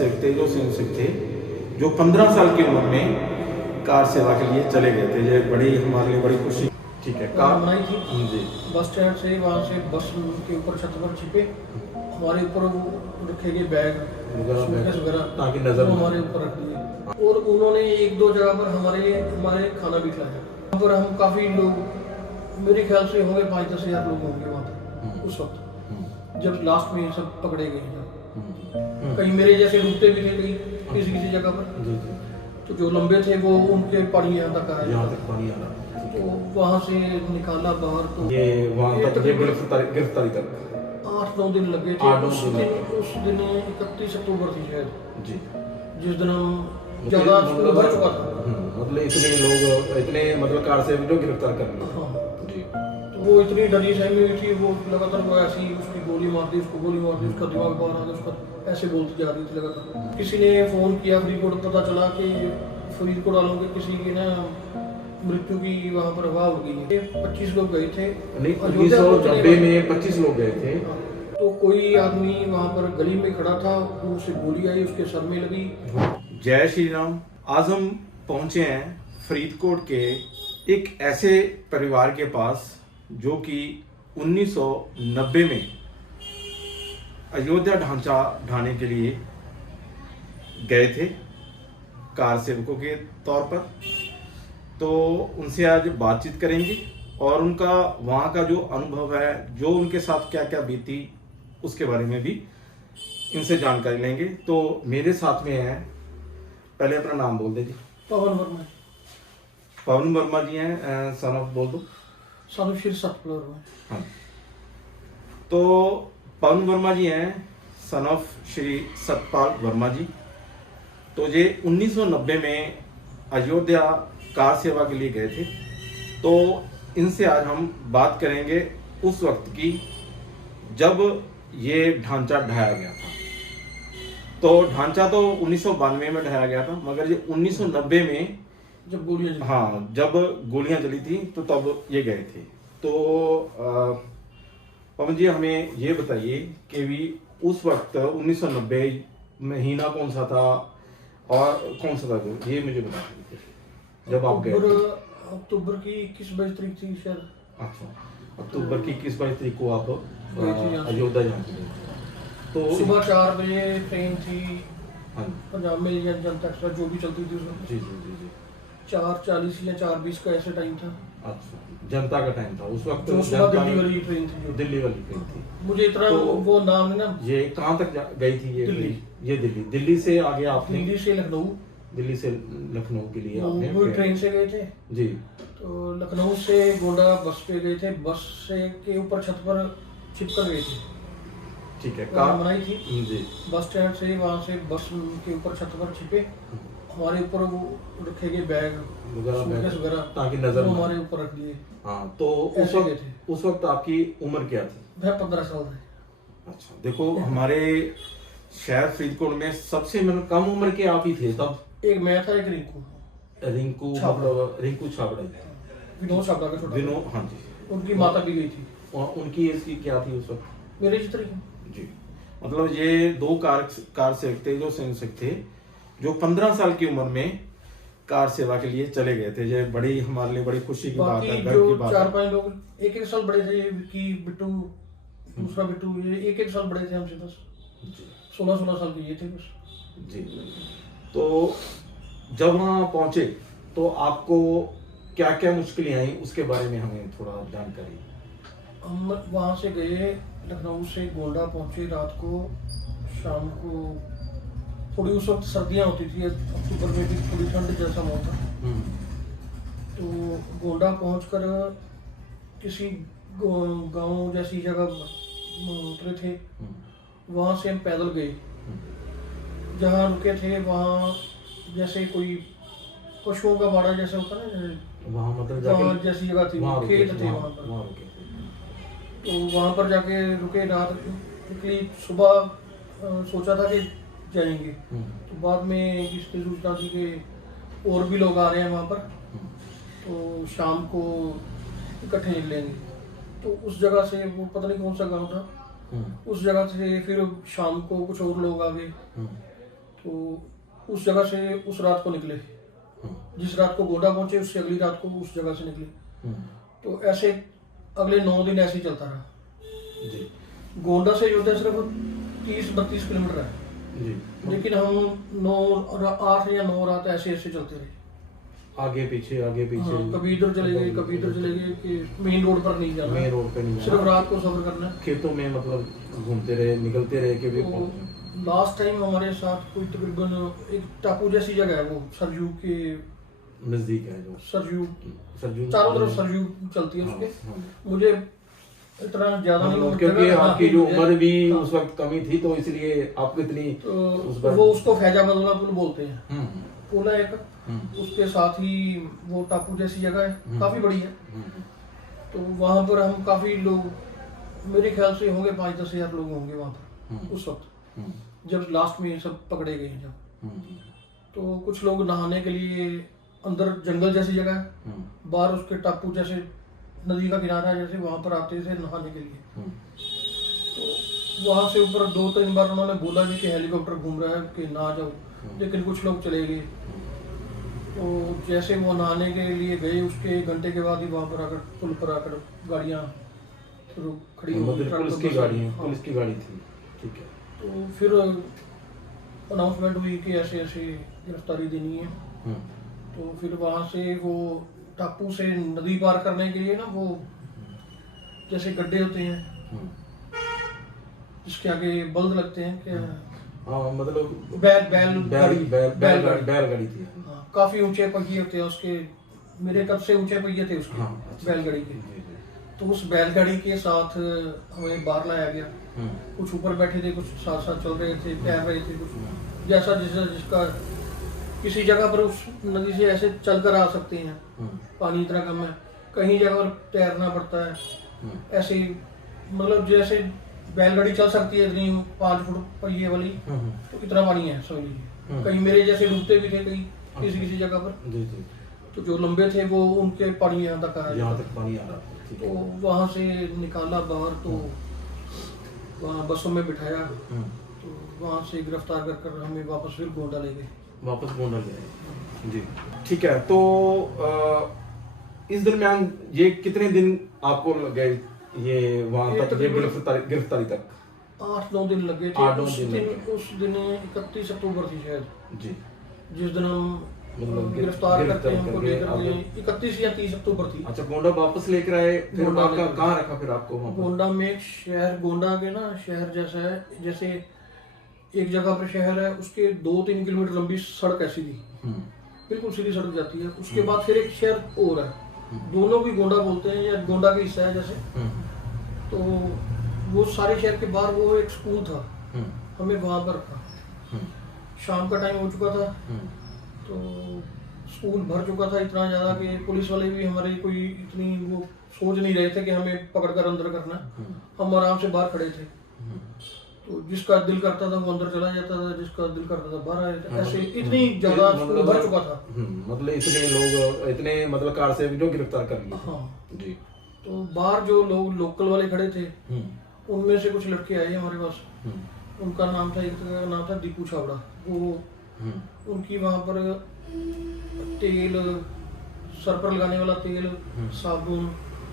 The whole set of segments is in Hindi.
सेवक थे, जो सिख थे, जो 15 साल की उम्र में कार सेवा के लिए चले गए थे। ये बड़ी हमारे लिए बड़ी खुशी। ठीक है, कार बनाई थी जी बस स्टैंड से, वहाँ से बस के ऊपर छत पर छिपे, हमारे ऊपर वो रखे गए बैग वगैरह ताकि नजर वो हमारे ऊपर रख दिए। और उन्होंने एक दो जगह पर हमारे खाना भी खिलाया। वहाँ पर हम काफ़ी लोग, मेरे ख्याल से होंगे 5-10 हज़ार लोग होंगे वहाँ पर उस वक्त, जब लास्ट में सब पकड़े गए जब। कहीं मेरे जैसे रुकते भी थे कहीं किसी किसी जगह पर, तो जो लंबे थे वो उनके पानी यहाँ तक आया, यहाँ तक पानी आ रहा। तो वहाँ से निकाला बाहर। तो ये वहाँ तक ये गिरफ्तारी तक 8-9 दिन लगे थे। 8-9 उस दिन 31 अक्टूबर थी शायद, जी, जिस दिन हम ज़्यादा स्कूल भर चुका था। मतलब इतने लोग, इतने मतलब कार से जो गिरफ्तार कर लिया। हाँ, जी, तो वो इतनी डरी सहमी हुई थी, वो लगातार वो ऐसी उसकी गोली मार दी, उसको गोली मार दी, उसका दिमाग बाहर आ गया, उसका ऐसे बोलती जा रही थी लगातार। किसी ने फ़ोन किया फरीदकोट, पता चला कि फरीदकोट वालों के किसी की ना मृत्यु की वहाँ पर हवा उड़ गई है। 25 लोग गए थे, 1990 में 25 लोग गए थे। तो कोई आदमी वहाँ पर गली में खड़ा था, दूर से गोली आई, उसके सर में लगी। जय श्री राम। आज हम पहुंचे हैं फरीदकोट के एक ऐसे परिवार के पास जो कि 1990 में अयोध्या ढांचा ढाने के लिए गए थे कार सेवकों के तौर पर। तो उनसे आज बातचीत करेंगे और उनका वहाँ का जो अनुभव है, जो उनके साथ क्या क्या बीती, उसके बारे में भी इनसे जानकारी लेंगे। तो मेरे साथ में है, पहले अपना नाम बोल दीजिए। पवन वर्मा। पवन वर्मा जी हैं, सन ऑफ बोल दो। Son of Shri Satpal Verma. हाँ, तो पवन वर्मा जी हैं सन ऑफ श्री सतपाल वर्मा जी। तो ये 1990 में अयोध्या कार सेवा के लिए गए थे। तो इनसे आज हम बात करेंगे उस वक्त की जब ये ढांचा ढाया गया था। तो ढांचा तो 1992 में ढाया गया था, मगर ये 1990 में जब गोलियां चली। हाँ, जब गोलियां चली थी तो तब ये गए थे। तो पवन जी हमें ये बताइए कि भी उस वक्त 1990 महीना कौन सा था और कौन सा था, ये मुझे बता दीजिए जब आप गए थे। अक्टूबर की 21-22 तारीख थी शायद। अच्छा, अक्टूबर की 21-22 तारीख को आप गए थे यहाँ से। अयोध्या जाने के लिए। तो सुबह 4 बजे ट्रेन थी हाँ पंजाब में या जनता एक्सप्रेस जो भी चलती थी उसमें। जी जी जी जी 4:40 या 4:20 का ऐसे टाइम था। अच्छा, जनता का टाइम था उस वक्त। जो सुबह दिल्ली वाली ट्रेन थी, जो दिल्ली वाली ट्रेन थी। मुझे इतना तो वो नाम नहीं ना। ये कहाँ तक गई थी ये दिल्ली। ये दिल्ली से आगे आपने दिल्ली से लखनऊ, दिल्ली से लखनऊ के लिए आपने वो ट्रेन से गए थे। जी। तो लखनऊ से गोंडा बस पे गए थे, बस से के ऊपर छत पर छिपकर गए थे। ठीक है, कार बनाई थी जी, बस स्टैंड से, वहाँ से बस के ऊपर छत पर छिपे, हमारे ऊपर वो रखे गए बैग वगैरह ताकि नजर वो हमारे ऊपर रख दिए। हाँ, तो उस वक्त आपकी उम्र क्या थी? मैं 15 साल था। अच्छा, देखो हमारे शहर फरीदकोट में सबसे मतलब कम उम्र के आप ही थे तब। एक मैं था, एक रिंकू छाबड़ा, रिंकू छाबड़ा, विनोद छाबड़ा का छोटा। विनोद, हाँ जी। उनकी माता भी गई थी। और उनकी एज की क्या थी उस वक्त? मेरे जितनी जी, मतलब ये दो कार सेवक थे, जो सिख थे, जो 15 साल की उम्र में कार सेवा के लिए चले गए थे। ये बड़ी हमारे लिए बड़ी खुशी की बात है, गर्व की बात है। 4-5 लोग 1-1 साल बड़े थे, विक्की, बिट्टू, दूसरा बिट्टू, ये 1-1 साल बड़े थे हमसे बस। 16-16 साल के ये थे बस। जी। तो जब वहाँ पहुंचे तो आपको क्या क्या मुश्किलें आई, उसके बारे में हमें थोड़ा जानकारी। हम वहाँ से गए, लखनऊ से गोंडा पहुँचे रात को, शाम को थोड़ी उस वक्त सर्दियाँ होती थी, अक्टूबर में भी थोड़ी ठंड जैसा मौसम था। तो गोंडा पहुंचकर किसी गांव जैसी जगह उतरे थे। वहाँ से हम पैदल गए, जहाँ रुके थे वहाँ जैसे कोई पशुओं का बाड़ा जैसा होता है ना, वहाँ मतलब वहाँ जैसी जगह थी, खेत थे वहाँ पर। तो वहाँ पर जाके रुके, रात निकली, सुबह सोचा था कि जाएंगे। तो बाद में इसकी सूचना दी कि और भी लोग आ रहे हैं वहाँ पर, तो शाम को इकट्ठे निकलेंगे। तो उस जगह से, वो पता नहीं कौन सा गांव था, उस जगह से फिर शाम को कुछ और लोग आ गए। तो उस जगह से उस रात को निकले, जिस रात को गोंडा पहुंचे उससे अगली रात को उस जगह से निकले। तो ऐसे अगले 9 दिन ऐसे ही चलता रहा जी गोंडा से अयोध्या सिर्फ 30-32 किलोमीटर है, जी। लेकिन हम 8 या 9 रात ऐसे ऐसे चलते रहे। आगे पीछे आगे पीछे। हाँ, कभी इधर चले गए कभी इधर चले गए कि मेन रोड पर नहीं जाना, मेन रोड पे नहीं सिर्फ जाना। रात को सफर करना है। खेतों में मतलब घूमते रहे निकलते रहे कि भी तो लास्ट टाइम हमारे साथ कोई तकरीबन एक टापू जैसी जगह है, वो सरयू के नजदीक है जो सरयू, सरजू चारों तरफ सरयू चलती है हाँ, उसके। हाँ। मुझे इतना ज्यादा नहीं मतलब वो क्योंकि जगह- आपकी जो हाँ, उम्र भी हाँ। उस वक्त कमी थी तो इसलिए आपको इतनी तो उस बार वो उसको फैजा बदला पुल बोलते हैं। हम्म, पुल है एक, उसके साथ ही वो टापू जैसी जगह है, काफी बड़ी है। हम्म, तो वहां पर हम काफी लोग, मेरे ख्याल से होंगे 5-10 हजार लोग होंगे वहां पर उस वक्त, हम्म, जब लास्ट में ये सब पकड़े गए हैं जब। हम्म, तो कुछ लोग नहाने के लिए, अंदर जंगल जैसी जगह है, हम्म, बाहर उसके टापू जैसे नदी का किनारा है, जैसे वहां पर आते थे नहाने के लिए। हम्म, तो वहां से ऊपर 2-3 बार उन्होंने बोला भी कि हेलीकॉप्टर घूम रहा है कि ना जाओ, लेकिन कुछ लोग चले गए। तो जैसे वो नहाने के लिए गए उसके 1 घंटे के बाद ही वहां पर आकर पुल पर आकर गाड़ियां खड़ी हो गई, मतलब ट्रक पुलिस की बस। गाड़ी हाँ। पुलिस की गाड़ी थी। ठीक है। तो फिर अनाउंसमेंट हुई कि ऐसे ऐसे गिरफ्तारी देनी है। हम्म, तो फिर वहां से वो टापू से नदी पार करने के लिए ना, वो जैसे गड्ढे होते हैं हम्म। जिसके आगे बल्द लगते हैं कि हाँ मतलब बैल बैल गाड़ी बैलगाड़ी थी। हाँ, काफी ऊंचे पहिए होते हैं उसके, मेरे कद से ऊंचे पहिए थे उसके, हाँ, अच्छा। बैलगाड़ी के। जी, जी। तो उस बैलगाड़ी के साथ हमें बाहर लाया गया। हम्म, कुछ ऊपर बैठे थे, कुछ साथ साथ चल रहे थे, तैर रहे थे, कुछ जैसा जिसका किसी जगह पर उस नदी से ऐसे चल कर आ सकते हैं, हम्म, पानी इतना कम है, कहीं जगह पर तैरना पड़ता है। हम्म, ऐसे ही मतलब जैसे बैलगाड़ी चल सकती है इतनी 5 फुट पहिए वाली, हम्म, तो इतना पानी है समझ लीजिए। हम्म। कहीं मेरे जैसे डूबते भी थे, कहीं किसी किसी जगह पर। जी जी। तो जो लंबे थे वो उनके पानी यहाँ तक आया, यहाँ तक पानी आ रहा था। ठीक तो है। वहां से निकाला बाहर, तो वहाँ बसों में बिठाया, हम्म, तो वहां से गिरफ्तार कर हमें वापस फिर गोंडा ले गए। वापस गोंडा ले आए। जी ठीक है। तो इस दरमियान ये कितने दिन आपको लग गए ये वहां ये तक, ये तकरीबन गिरफ्तारी तक? 8-9 दिन लगे थे। 8-9 दिन लगे। उस दिन 31 अक्टूबर थी शायद, जी। जिस दिन हम मतलब गिरफ्तार करके गिरफ्तार हमको करके लेकर आप- गए। 31 या 30 अक्टूबर थी। अच्छा, गोंडा वापस लेकर आए, फिर गोंडा आपका लेकर- कहाँ रखा फिर आपको वहाँ पर? गोंडा में एक शहर, गोंडा के ना शहर जैसा है, जैसे एक जगह पर शहर है, उसके 2-3 किलोमीटर लंबी सड़क ऐसी थी, हम्म, बिल्कुल सीधी सड़क जाती है। उसके बाद फिर एक शहर और है, दोनों भी गोंडा बोलते हैं या गोंडा का हिस्सा है जैसे। हम्म, तो वो सारे शहर के बाहर वो एक स्कूल था, हम्म, हमें वहां पर रखा। हम्म, शाम का टाइम हो चुका था, हम्म, तो स्कूल भर चुका था इतना ज्यादा कि पुलिस वाले भी हमारी कोई इतनी वो सोच नहीं रहे थे कि हमें पकड़कर अंदर करना है। हम आराम से बाहर खड़े थे, तो जिसका दिल करता था वो अंदर चला जाता था, जिसका दिल करता था बाहर आ जाता था। ऐसे इतनी ज्यादा स्कूल भर चुका था। मतलब इतने लोग, इतने मतलब कार से जो गिरफ्तार कर लिए। हाँ, जी। तो बाहर जो लोग लोकल वाले खड़े थे, हम्म, उनमें से कुछ लड़के आए हमारे पास। हम्म, उनका नाम था, एक का नाम था दीपू छाबड़ा। वो हम्म, उनकी वहाँ पर तेल, सर पर लगाने वाला तेल, साबुन,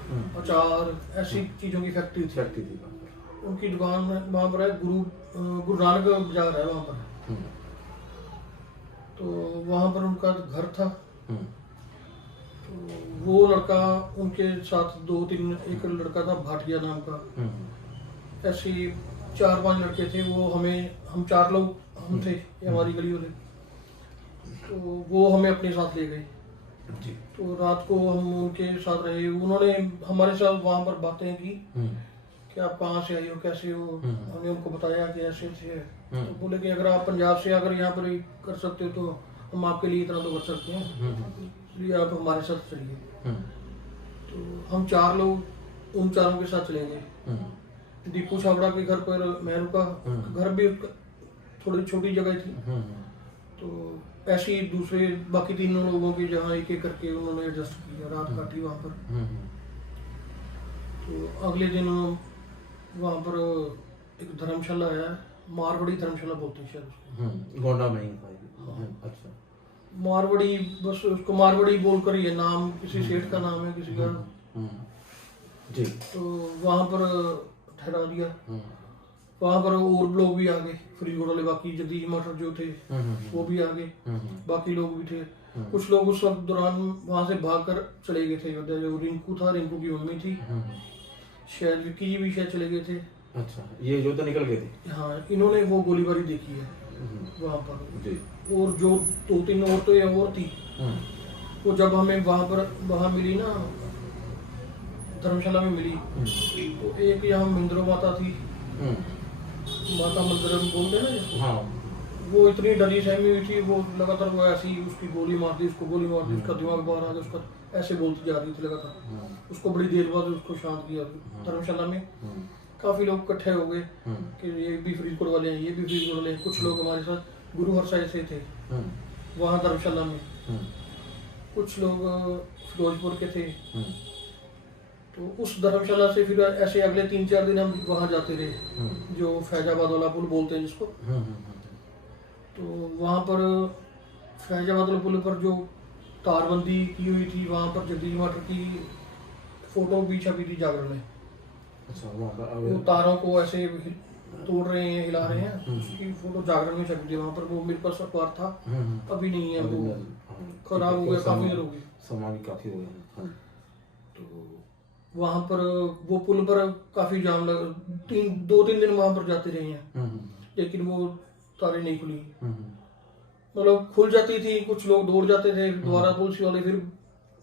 हम्म। अचार, ऐसी चीजों की फैक्ट्री थी। शक्ति थी वहाँ पर। उनकी दुकान में वहाँ पर है, गुरु नानक बाजार है वहाँ पर। हम्म, तो वहाँ पर उनका घर था। हम्म, तो वो लड़का, उनके साथ 2-3, एक लड़का था भाटिया नाम का, हम्म, ऐसे 4-5 लड़के थे। वो हम 4 लोग हम थे, ये हमारी गली वाले। तो वो हमें अपने साथ ले गए। जी। तो रात को हम उनके साथ रहे। उन्होंने हमारे साथ वहाँ पर बातें की हम्म, कि आप कहाँ से आई हो, कैसे हो। हमने उनको बताया कि ऐसे ऐसे है। हम्म। तो बोले कि अगर आप पंजाब से अगर यहाँ पर ही कर सकते हो तो हम आपके लिए इतना तो कर सकते हैं, हम्म, इसलिए आप हमारे साथ चलिए। हम्म, तो हम 4 लोग उन 4 के साथ चले गए। हम्म, दीपू छाबड़ा के घर पर मैं रुका। घर भी थोड़ी छोटी जगह थी, हम्म, तो ऐसे ही दूसरे बाकी 3 लोगों की जहाँ एक एक करके उन्होंने एडजस्ट किया, रात काटी वहाँ पर। हम्म, तो अगले दिन वहाँ पर एक धर्मशाला है, मारवाड़ी धर्मशाला बोलते हैं शायद उसको। गोंडा में ही था। अच्छा। मारवाड़ी, बस उसको मारवाड़ी बोलकर ही है, नाम किसी सेठ का नाम है किसी का। जी। तो वहाँ पर ठहरा दिया। वहाँ पर और लोग भी आ गए फरीदकोट वाले, बाकी जगदीश मटर जो थे वो भी आ गए, बाकी लोग भी थे। कुछ लोग उस वक्त दौरान वहाँ से भागकर चले गए थे अयोध्या। जो रिंकू था, रिंकू की मम्मी थी, शायद विक्की जी भी शायद चले गए थे। अच्छा, ये अयोध्या निकल गए थे। हाँ, इन्होंने वो गोलीबारी देखी है वहाँ पर। जी। और जो 2-3 औरतें और थी, वो जब हमें वहाँ मिली ना, धर्मशाला में मिली, तो एक यहाँ मिंद्रो माता थी, माता मंदिरम बोलते हैं ना। हाँ। वो इतनी डरी सहमी हुई थी, वो लगातार वो ऐसी उसकी गोली मार दी, उसको गोली मार दी, उसका दिमाग बाहर आ गया, उसका ऐसे बोलती जा रही थी लगातार। उसको बड़ी देर बाद उसको शांत किया। धर्मशाला में काफी लोग इकट्ठे हो गए कि ये भी फरीदकोट वाले हैं, ये भी फरीदकोट वाले हैं। कुछ लोग हमारे साथ गुरु हरसाई से थे वहाँ धर्मशाला में, कुछ लोग फिरोजपुर के थे। तो उस धर्मशाला से फिर ऐसे अगले 3-4 दिन हम वहाँ जाते रहे, जो फैजाबाद वाला पुल बोलते हैं जिसको। तो वहाँ पर फैजाबाद वाले पुल पर जो तारबंदी की हुई थी, वहाँ पर जगदीश मटर की फोटो भी छपी थी जागरण में। अच्छा। वो तारों को ऐसे तोड़ रहे हैं, हिला रहे हैं, उसकी फोटो जागरण में छपी थी वहाँ पर। वो मेरे पास अखबार था, अभी नहीं है, वो खराब हो गया, काफी देर हो गई, समा भी काफी हो गया। तो वहाँ पर वो पुल पर काफी जाम लगा। 2-3 दिन वहाँ पर जाते रहे हैं, लेकिन वो तारें नहीं खुली। मतलब खुल जाती थी, कुछ लोग दौड़ जाते थे, दोबारा पुलिस वाले फिर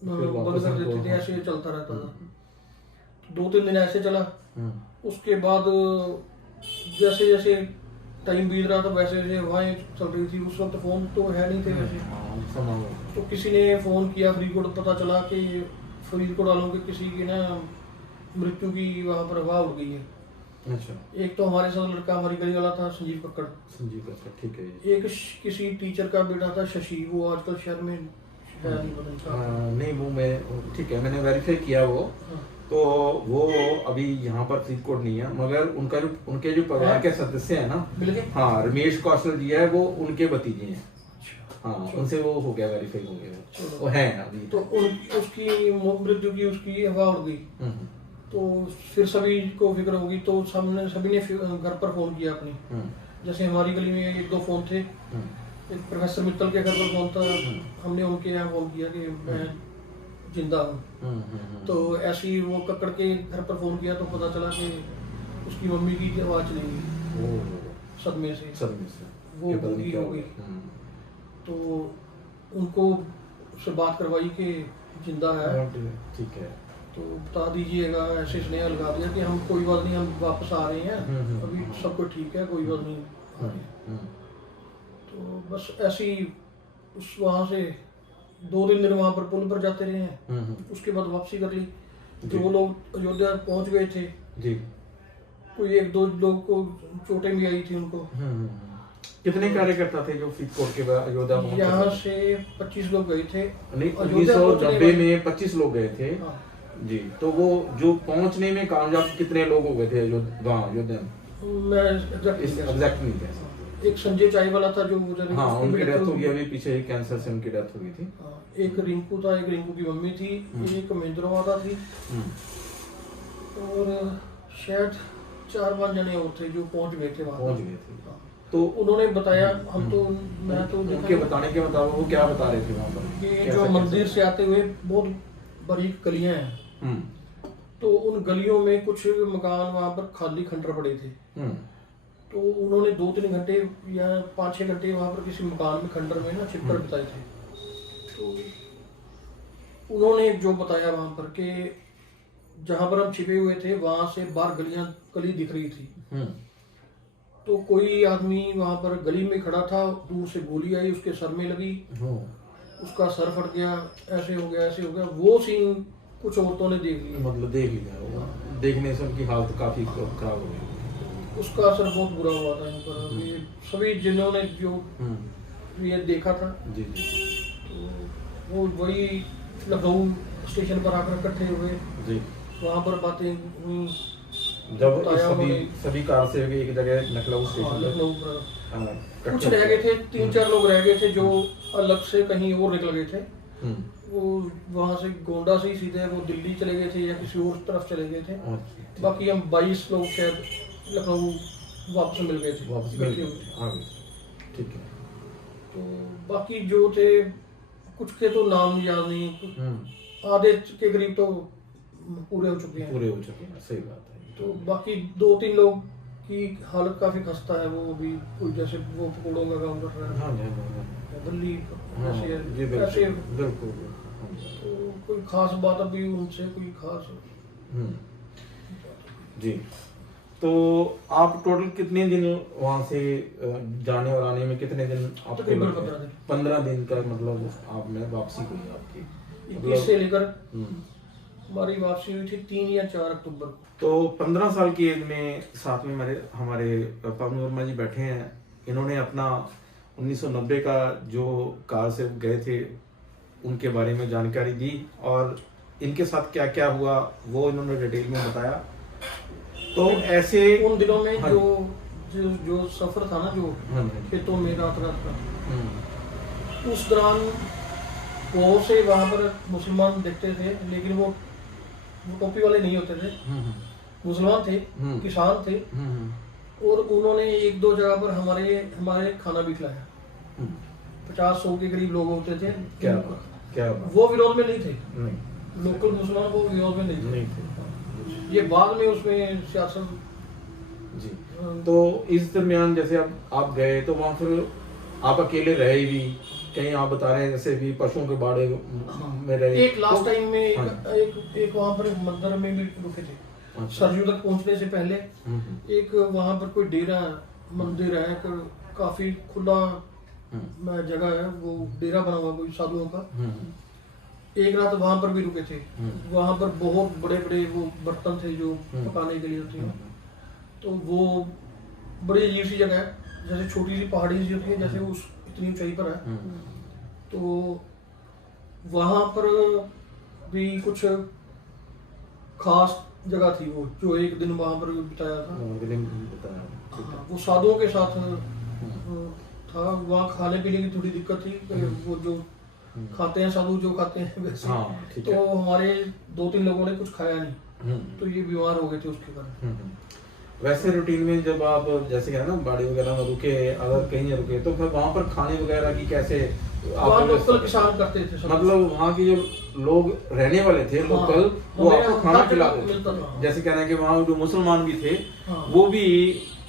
बंद कर देते थे, ऐसे चलता रहता था। 2-3 दिन ऐसे चला। उसके बाद जैसे जैसे टाइम बीत रहा था, वैसे वैसे हवाएं चल रही थी। उस वक्त फोन तो है नहीं थे वैसे। तो किसी ने फोन किया फरीदकोट, पता चला कि फरीदकोट वालों के किसी की ना मृत्यु की वहाँ पर हवा उड़ गई है। अच्छा। एक तो हमारे साथ लड़का हमारी गली वाला था, संजीव कक्कड़। ठीक है। एक किसी टीचर का बेटा था, शशि, वो आजकल शहर में है नहीं, पता नहीं। नहीं, वो मैं ठीक है, मैंने वेरीफाई किया वो। तो वो अभी यहाँ पर फरीदकोट नहीं है, मगर उनके जो परिवार के सदस्य है ना, मिल गए। हाँ, रमेश कौशल जी है, वो उनके भतीजे हैं। हाँ, उनसे वो हो गया, वेरीफाई हो गया, वो है अभी। तो उसकी मृत्यु की उसकी हवा उड़ गई। तो फिर सभी को फिक्र होगी, तो सभी ने घर पर फोन किया अपने। जैसे हमारी गली में 1-2 फोन थे, एक प्रोफेसर मित्तल के घर पर फोन था, हमने उनके यहाँ फोन किया कि मैं जिंदा हूँ। तो ऐसे ही वो कक्कड़ के घर पर फोन किया, तो पता चला कि उसकी मम्मी की आवाज चली गई सदमे से, वो बूढ़ी हो गई। तो उनको उससे बात करवाई कि जिंदा है, ठीक है, तो बता दीजिएगा। ऐसे स्नेह लगा दिया कि हम कोई बात नहीं, हम वापस आ रहे हैं, अभी सब कुछ ठीक है, कोई बात नहीं। तो बस ऐसे ही उस वहाँ से 2-3 दिन वहाँ पर पुल पर जाते रहे हैं। उसके बाद वापसी कर ली। जो लोग अयोध्या पहुँच गए थे जी, कोई 1-2 लोग को चोटें भी आई थी उनको। कितने कार्यकर्ता थे जो फरीदकोट के बाद अयोध्या पहुंचे? यहाँ से 25 लोग गए थे। नहीं, 1990 में 25 लोग गए थे। हाँ। जी। तो वो जो पहुंचने में कामयाब कितने लोग हो गए थे अयोध्या में? मैं एग्जैक्ट नहीं कह सकता। एक संजय चाय वाला था जो हाँ, उनकी डेथ हो गई अभी पीछे, कैंसर से उनकी डेथ हो गई थी। एक रिंकू था, एक रिंकू की मम्मी थी, एक महेंद्र माता थी, और शायद 4-5 जने और थे जो पहुंच गए थे वहाँ। तो उन्होंने बताया, मैं तो उनके बताने के मुताबिक वो क्या बता रहे थे वहाँ पर कि जो मंदिर से आते हुए बहुत बारीक गलियां हैं, तो उन गलियों में कुछ मकान वहाँ पर खाली खंडर पड़े थे। तो उन्होंने 2-3 घंटे या 5-6 घंटे वहाँ पर किसी मकान में खंडर में ना छिपकर बिताए थे। तो उन्होंने जो बताया वहाँ पर कि जहाँ पर हम छिपे हुए थे वहाँ से बाहर गली दिख रही थी। तो कोई आदमी वहाँ पर गली में खड़ा था, दूर से गोली आई, उसके सर में लगी, उसका सर फट गया, ऐसे हो गया, ऐसे हो गया। वो सीन कुछ औरतों ने देख लिया। मतलब देख लिया, देखने से उनकी हालत काफी खराब हो गई। उसका असर बहुत बुरा हुआ था इन पर। ये सभी जिन्होंने जो ये देखा था जी, तो वो वही लखनऊ स्टेशन पर आकर इकट्ठे हुए जी, वहाँ पर बातें हुई जब बताया सभी उन्होंने। सभी कार से एक जगह लखनऊ हाँ, स्टेशन पे लखनऊ पर कट कुछ कर रह गए थे, दिया। 3-4 लोग रह गए थे जो अलग से कहीं और निकल गए थे। हम्म, वो वहाँ से गोंडा से ही सीधे वो दिल्ली चले गए थे या किसी और तरफ चले गए थे। अच्छा, बाकी हम 22 लोग शायद लखनऊ वापस मिल गए थे। वापस मिल गए, आ गए। ठीक है। तो बाकी जो थे कुछ के तो नाम याद नहीं, आधे के करीब तो पूरे हो चुके हैं। पूरे हो चुके हैं, सही बात है। तो बाकी 2-3 लोग की हालत काफी खस्ता है, वो अभी कोई जैसे वो पकौड़ों का काम कर रहा है, हाँ जी, हाँ दिल्ली जी, हाँ ऐसे जी, ऐसे। बिल्कुल बिल्कुल। हाँ जी। तो कोई खास बात अभी उनसे कोई खास हम्म, जी। तो आप टोटल कितने दिन वहाँ से जाने और आने में कितने दिन आपको तकरीबन लगे? 15 दिन। 15 दिन का मतलब आप में वापसी हुई आपकी? 21 से लेकर हम्म, हमारी वापसी हुई थी 3 या 4 अक्टूबर को। तो 15 साल की एज में साथ में हमारे पवन वर्मा जी बैठे हैं। इन्होंने अपना 1990 का जो कार से गए थे उनके बारे में जानकारी दी और इनके साथ क्या क्या हुआ वो इन्होंने डिटेल में बताया। तो ऐसे उन दिनों में हाँ जो सफर था ना, जो हाँ जी, खेतों में रात का, हम्म, उस दौरान बहुत से वहाँ पर मुसलमान दिखते थे, लेकिन वो टोपी वाले नहीं होते थे, हम्म, मुसलमान थे, हम्म। किसान थे। हम्म, और उन्होंने 1-2 जगह पर हमारे खाना भी खिलाया। हम्म। 50-100 के करीब लोग होते थे। क्या क्या बात? वो विरोध में नहीं थे, नहीं लोकल मुसलमान वो विरोध में नहीं थे। नहीं थे। ये बाद में उसमें सियासत जी। तो इस दरमियान जैसे आप गए तो वहाँ फिर आप अकेले रहे भी, कहीं आप बता रहे हैं जैसे भी पशुओं के बाड़े में रहे। एक लास्ट तो- टाइम में हाँ। एक वहाँ पर मंदिर में भी रुके थे। अच्छा। सरजू तक पहुँचने से पहले हम्म, एक वहाँ पर कोई डेरा मंदिर है, काफी खुला जगह है, वो डेरा बना हुआ कोई साधुओं का। एक रात वहां पर भी रुके थे। वहां पर बहुत बड़े बड़े वो बर्तन थे जो पकाने के लिए होते हैं। तो वो बड़ी अजीब सी जगह है, जैसे छोटी सी पहाड़ी सी होती है, जैसे उस इतनी ऊंचाई पर है। तो वहां पर भी कुछ खास जगह थी वो, जो एक दिन वहां पर बिताया था। हाँ, वो साधुओं के साथ था। वहाँ खाने पीने की थोड़ी दिक्कत थी, वो जो खाते हैं साधु जो खाते हैं वैसे। हाँ, ठीक तो है। हमारे 2-3 लोगों ने कुछ खाया नहीं, तो ये बीमार हो गए थे उसके कारण। वैसे रूटीन में जब आप जैसे कह रहे हैं ना बाड़ी वगैरह में रुके, अगर कहीं रुके तो फिर वहाँ पर खाने वगैरह की कैसे वहाँ लोकल किसान करते थे सब। मतलब वहाँ के जो लोग रहने वाले थे लोकल, वो हमें आपको खाना हर जगह खिलाते मिलता थे। था। जैसे कह रहे हैं कि वहाँ जो मुसलमान भी थे हाँ। वो भी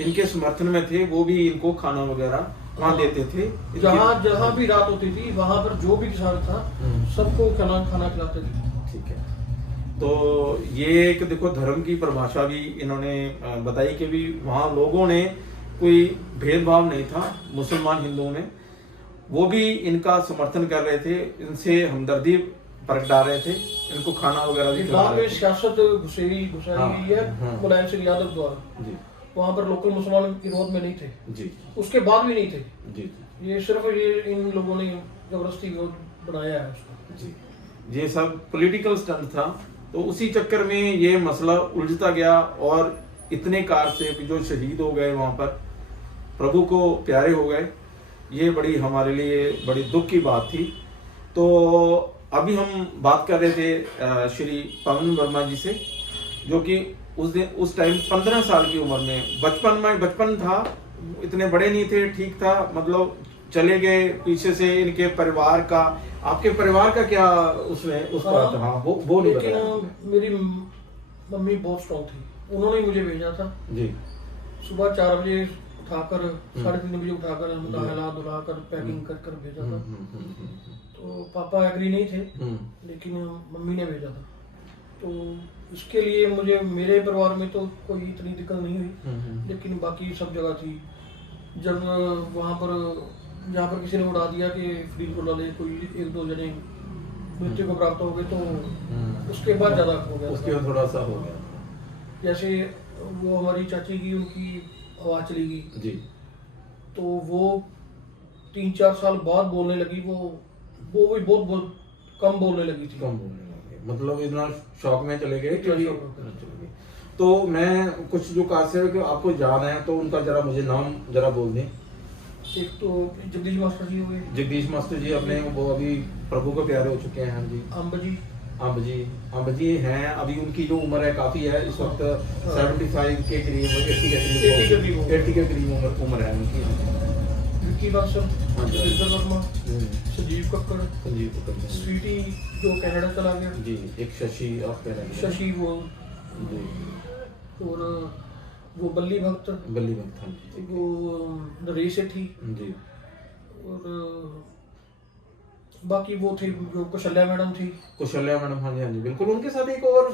इनके समर्थन में थे, वो भी इनको खाना वगैरह वहाँ देते थे। जहाँ भी रात होती थी वहाँ पर जो भी किसान था सबको खाना खिलाते थे। ठीक है। तो ये एक देखो धर्म की परिभाषा भी इन्होंने बताई कि भी वहाँ लोगों ने कोई भेदभाव नहीं था, मुसलमान हिंदुओं में, वो भी इनका समर्थन कर रहे थे, इनसे हमदर्दी प्रगटा रहे थे, इनको खाना वगैरह भी खिला बाद रहे में थे। सियासत घुसाई गई है मुलायम सिंह यादव द्वारा। जी वहाँ पर लोकल मुसलमान विरोध में नहीं थे, जी उसके बाद भी नहीं थे। जी ये सिर्फ ये इन लोगों ने जबरदस्ती विरोध बनाया है उसको। जी। ये सब पॉलिटिकल स्टंट था, तो उसी चक्कर में ये मसला उलझता गया और इतने कार से जो शहीद हो गए वहाँ पर, प्रभु को प्यारे हो गए, ये बड़ी हमारे लिए बड़ी दुख की बात थी। तो अभी हम बात कर रहे थे श्री पवन वर्मा जी से, जो कि उस टाइम 15 साल की उम्र में, बचपन था, इतने बड़े नहीं थे, ठीक था, मतलब चले गए पीछे से। इनके परिवार का, आपके परिवार का क्या उसमें उस पर था? हाँ, वो नहीं बताया। लेकिन मेरी मम्मी बहुत स्ट्रॉन्ग थी, उन्होंने मुझे भेजा था जी। सुबह 4 बजे उठाकर, 3:30 बजे उठाकर नहला धुलाकर पैकिंग कर कर भेजा था। तो पापा एग्री नहीं थे, लेकिन मम्मी ने भेजा था। तो इसके लिए मुझे, मेरे परिवार में तो कोई इतनी दिक्कत नहीं हुई, लेकिन बाकी सब जगह थी। जब वहाँ पर जहाँ पर किसी ने उड़ा दिया कि फरीदकोट वाले कोई 1-2 जने मृत्यु को प्राप्त हो गए, तो उसके बाद ज़्यादा हो गया। उसके बाद थोड़ा सा हो गया। जैसे वो हमारी चाची की, उनकी आवाज़ चली गई जी। तो वो 3-4 साल बाद बोलने लगी। वो भी बहुत कम बोलने लगी थी। कम बोलने लगे, मतलब इतना शौक में चले गए इतना कि शौक हो गया। चले गए। तो मैं कुछ जो कार सेवक आपको याद है तो उनका जरा मुझे नाम जरा बोल दें। एक तो जगदीश मास्टर जी हो गए, जगदीश मास्टर जी अपने वो अभी प्रभु को प्यारे हो चुके हैं। हाँ जी। अम्ब जी हैं, अभी उनकी जो उम्र है काफी है इस वक्त, 75 के करीब, 80 के करीब उम्र है उनकी। विक्की कौशल, हाँ जी। जितेंद्र वर्मा, संजीव कक्कड़, संजीव कक्कड़ स्वीटी जो कनाडा चला गया, जी, एक शशि आप कह रहे हैं। शशि वो, जी, और वो बल्ली भक्त, बल्ली भक्त, हाँ जी। वो नरेश सेठी, जी, और बाकी वो थी जो कौशल्या मैडम थी। कौशल्या मैडम, हाँ जी, हाँ जी, बिल्कुल। उनके साथ एक और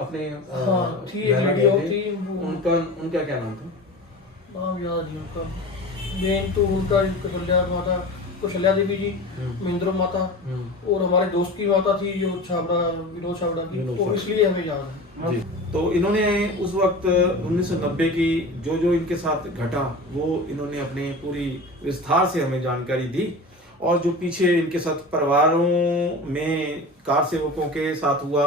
अपने हाँ थी, महिला वीडियो गए थे। थी वो, उनका क्या नाम था? नाम याद नहीं उनका। मेन तो उनका कौशल्या माता, कौशल्या देवी जी, महेंद्र माता, और हमारे दोस्त की माता थी जो छाबड़ा, विनोद छाबड़ा की, विनोद तो छाबड़ा। इसलिए हमें याद है। जी। तो इन्होंने उस वक्त 1990 की जो इनके साथ घटा वो इन्होंने अपने पूरी विस्तार से हमें जानकारी दी, और जो पीछे इनके साथ परिवारों में कार सेवकों के साथ हुआ,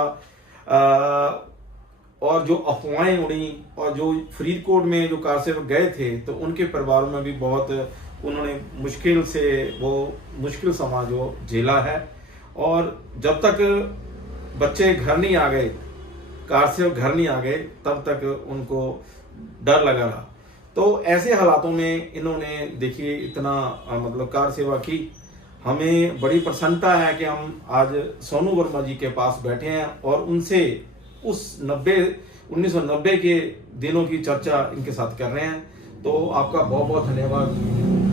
और जो अफवाहें उड़ी, और जो फरीदकोट में जो कार सेवक गए थे तो उनके परिवारों में भी बहुत उन्होंने मुश्किल से वो मुश्किल समा जो झेला है। और जब तक बच्चे घर नहीं आ गए, कार सेवक घर नहीं आ गए, तब तक उनको डर लगा रहा। तो ऐसे हालातों में इन्होंने देखिए इतना मतलब कार सेवा की। हमें बड़ी प्रसन्नता है कि हम आज सोनू वर्मा जी के पास बैठे हैं और उनसे उस 1990 के दिनों की चर्चा इनके साथ कर रहे हैं। तो आपका बहुत बहुत धन्यवाद